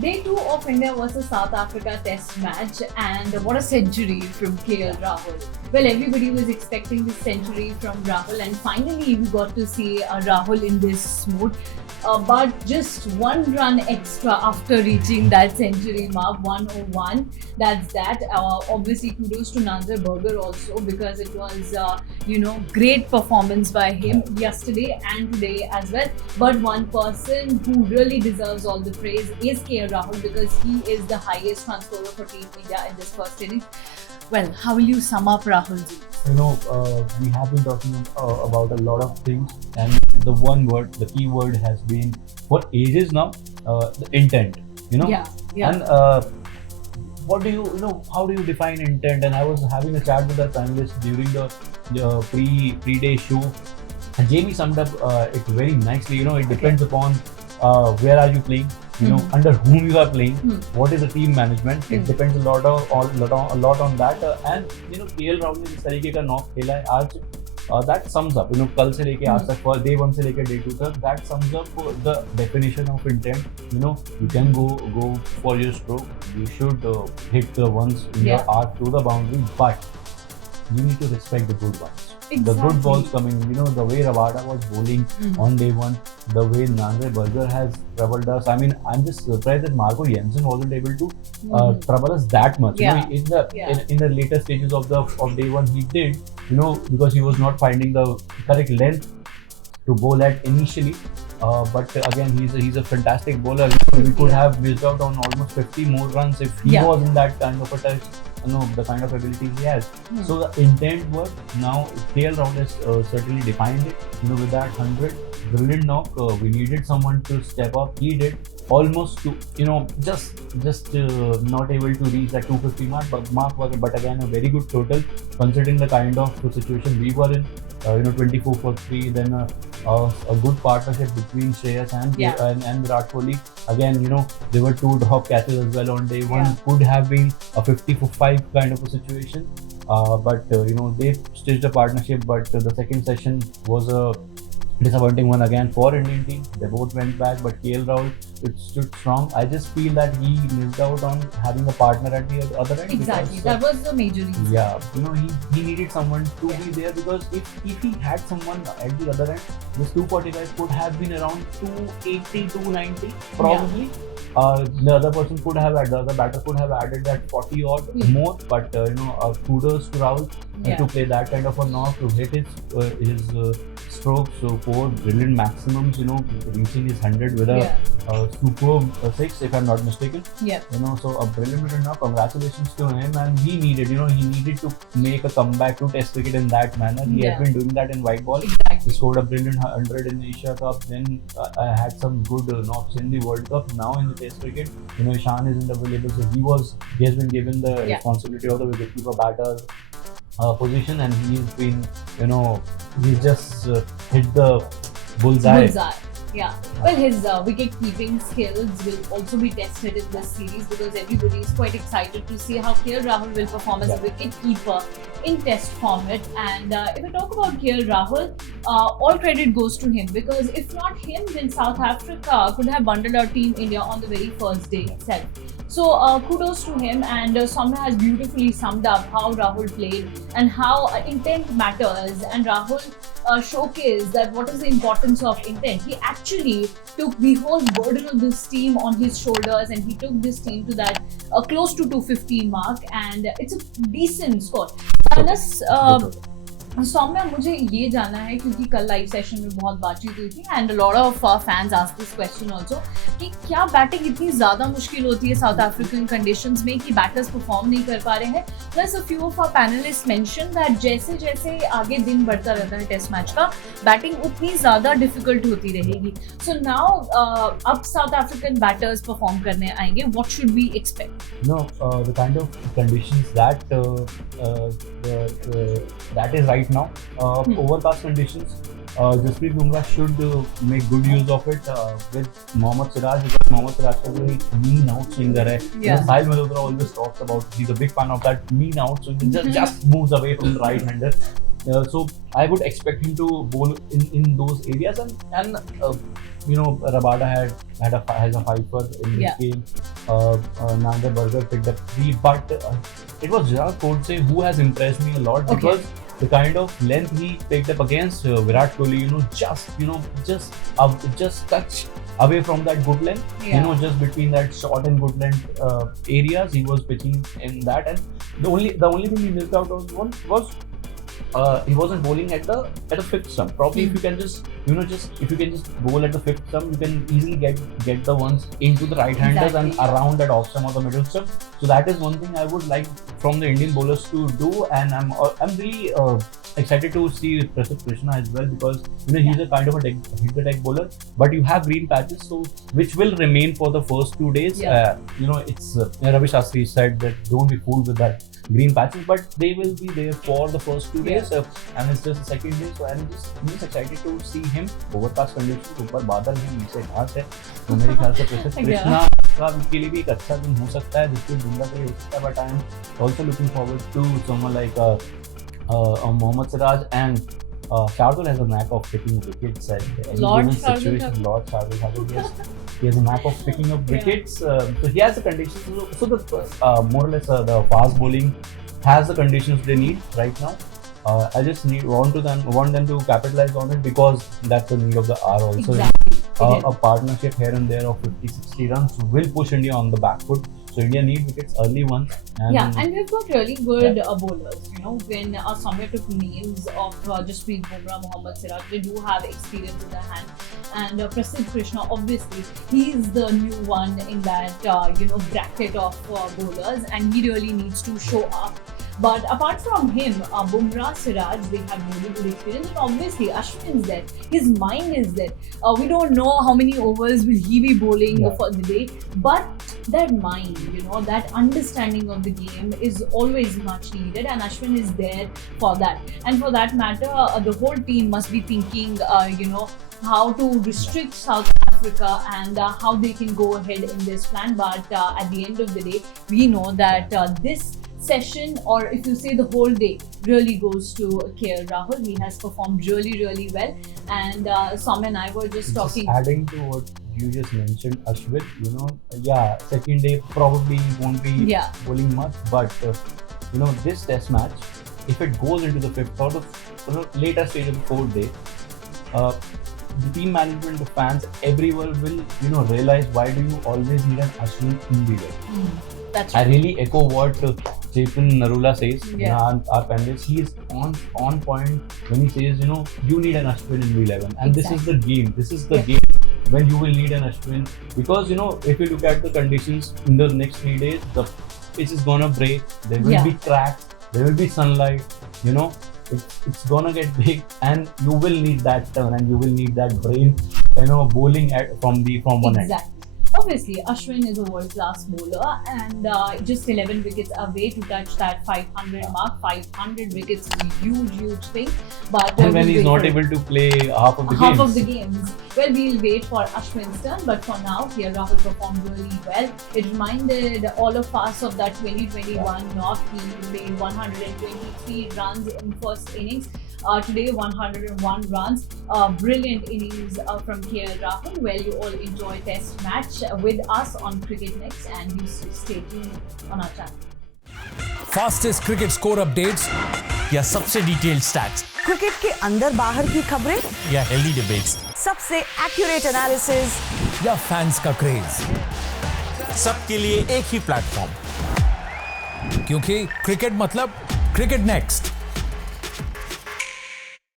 Day 2 of India versus South Africa test match, and what a century from KL Rahul. Well, everybody was expecting this century from Rahul, and finally we got to see Rahul in this mood. But just one run extra after reaching that century mark, 101. That's that. Obviously, kudos to Nanzer Burger also, because it was, great performance by him yesterday and today as well. But one person who really deserves all the praise is KL Rahul, because he is the highest run scorer for Team India in this first innings. Well, how will you sum up Rahul ji? We have been talking about a lot of things, and the one word, the key word has been for ages now, the intent. Yeah. And what do how do you define intent? And I was having a chat with our panelists during the pre-day show, and Jamie summed up it very nicely. It depends upon where are you playing, under whom you are playing, what is the team management. It depends a lot on that. And KL Rahul ने जिस तरीके का knock खेला है आज, that sums up. कल से लेके आज तक, day 1 से लेके day 2 तक, that sums up the definition of intent. You can go for your stroke. You should hit the ones in your arc to the boundary, but you need to respect the good ones. Exactly. The good balls coming, the way Rabada was bowling on day 1, the way Nanzer Burger has troubled us. I mean, I'm just surprised that Marco Jensen wasn't able to trouble us that much. In the later stages of day 1, he did, because he was not finding the correct length to bowl at initially. But again, he's a fantastic bowler. We could have missed out on almost 50 more runs if he was in that kind of a touch. The kind of ability he has. So the intent work, now KL Rahul has certainly defined it. With that 100, brilliant knock. We needed someone to step up. He did almost to, just not able to reach that 250 mark. But again, a very good total considering the kind of situation we were in. 24 for 3, then a good partnership between Shreyas and Virat Kohli. Again, there were 2 drop catches as well on day 1. Could have been a 50 for 5 kind of a situation. But they stitched a partnership. But the second session was a disappointing one again for Indian team. They both went back, but KL Rahul, it stood strong. I just feel that he missed out on having a partner at the other end. Exactly, that was the major reason. Yeah, he needed someone to be there, because if he had someone at the other end, this 245 could have been around 280, 290 probably. The other batter could have added that 40 odd more. But kudos to Rahul to play that kind of a knock, to hit his strokes, so 4 brilliant maximums, reaching his 100 with a superb 6, if I'm not mistaken. So a brilliant knock. Congratulations to him, and he needed to make a comeback to Test cricket in that manner. He has been doing that in white ball. He scored a brilliant 100 in the Asia Cup, then had some good knocks in the World Cup. Now in the Test cricket, Ishan isn't available, so he has been given the responsibility of the wicketkeeper batter position, and he's been, he's just hit the bullseye. Yeah. Well, his wicket-keeping skills will also be tested in this series, because everybody is quite excited to see how KL Rahul will perform as a wicket-keeper in Test format. And if I talk about KL Rahul, all credit goes to him, because if not him, then South Africa could have bundled our Team India on the very first day itself. So kudos to him, and Soumya has beautifully summed up how Rahul played and how intent matters, and Rahul showcased that what is the importance of intent. He actually took the whole burden of this team on his shoulders, and he took this team to that close to 215 mark, and it's a decent score. Plus, Saumya, मुझे ये जानना है, क्योंकि कल live session में बहुत बातचीत हुई थी, and lot of fans asked this question also, कि क्या बैटिंग इतनी ज़्यादा मुश्किल होती है साउथ अफ्रीकन कंडीशंस में कि बैटर्स परफॉर्म नहीं कर पा रहे हैं. Plus a few of our panellist mention that जैसे जैसे आगे दिन बढ़ता रहता है टेस्ट मैच का, बैटिंग उतनी ज़्यादा डिफिकल्ट होती रहेगी. सो नाउ अब साउथ अफ्रीकन बैटर्स परफॉर्म करने आएंगे, what should we expect? The kind of conditions that is right now, overcast conditions, Jasprit Bumrah should make good use of it with Mohammad Siraj, because Mohammad Siraj का जो एक mean out swinger है, Sahil Malhotra always talks about, he's a big fan of that mean out swinger, just moves away from the right hander. So I would expect him to bowl in those areas, and Rabada has a fifer in this game. Nande Berger picked up 3, but it was Gerard Coetzee who has impressed me a lot because the kind of length he picked up against Virat Kohli, just touch away from that good length, just between that short and good length areas, he was pitching in that, and the only thing he missed out on was he wasn't bowling at the fifth stump. Probably if you can just bowl at the fifth stump, you can easily get the ones into the right handers and around that off stump or the middle stump. So that is one thing I would like from the Indian bowlers to do, and I'm really excited to see Prasidh Krishna as well, because he's a kind of a hit the deck bowler, but you have green patches, so which will remain for the first 2 days. It's Ravi Shastri said that don't be fooled with that green patches, but they will be there for the first 2 days, and it's just the second day, so I'm just excited to see him. Overcast conditions, ऊपर बादल है, नीचे घास है, तो मेरे ख्याल से प्रसिद्ध कृष्णा का के लिए भी एक अच्छा दिन हो सकता है, जिसके बुमराह के लिए हो सकता है, but I am also looking forward to someone like Mohammad Siraj, and Shardul has a knack of picking wickets, and Lord Shardul, yes, he has a knack of picking up wickets. So he has the conditions. So the more or less the fast bowling has the conditions they need right now. I just want them to capitalize on it, because that's the need of the hour also. Exactly. A partnership here and there of 50-60 runs will push India on the back foot. So India need wickets early ones. And we've got really good bowlers. When Soumya took names of Jasprit Bumrah, Mohammad Siraj, they do have experience in their hand. And Prasidh Krishna, obviously, he's the new one in that bracket of bowlers, and he really needs to show up. But apart from him, Bumrah, Siraj, they have really good experience, and obviously Ashwin's there. His mind is there. We don't know how many overs will he be bowling for the day, but that mind, that understanding of the game is always much needed, and Ashwin is there for that. And for that matter, the whole team must be thinking, how to restrict South Africa and how they can go ahead in this plan. But at the end of the day, we know that this session, or if you say the whole day, really goes to KL Rahul. He has performed really, really well. And Soumya and I were just talking. Adding to what you just mentioned, Ashwin, second day probably he won't be bowling much, but this test match, if it goes into the fifth or the later stage of the fourth day, the team management, the fans, everyone will realize why do you always need an Ashwin in the way. That's right. I really echo what Chetan Narula says. Our panelist, he is on point when he says, you need an Ashwin in V11, and this is the game. This is the game when you will need an Ashwin, because if you look at the conditions in the next 3 days, the pitch is gonna break. There will be cracks. There will be sunlight. It's gonna get big, and you will need that turn, and you will need that brain, bowling from one end. Obviously, Ashwin is a world-class bowler, and just 11 wickets away to touch that 500 mark. 500 wickets is a huge thing. But and when he's not able to play half of the games. Well, we'll wait for Ashwin's turn. But for now, here Rahul performed really well. It reminded all of us of that 2021 knock. He made 123 runs in first innings. Today 101 runs. Brilliant innings from KL Rahul. Well, you all enjoy test match with us on Cricket Next, and you stay tuned on our channel. Fastest cricket score updates या सबसे detailed stats, cricket के अंदर बाहर की खबरें या healthy debates, सबसे accurate analysis या fans का craze, सबके लिए एक ही प्लेटफॉर्म, क्योंकि क्रिकेट मतलब क्रिकेट नेक्स्ट।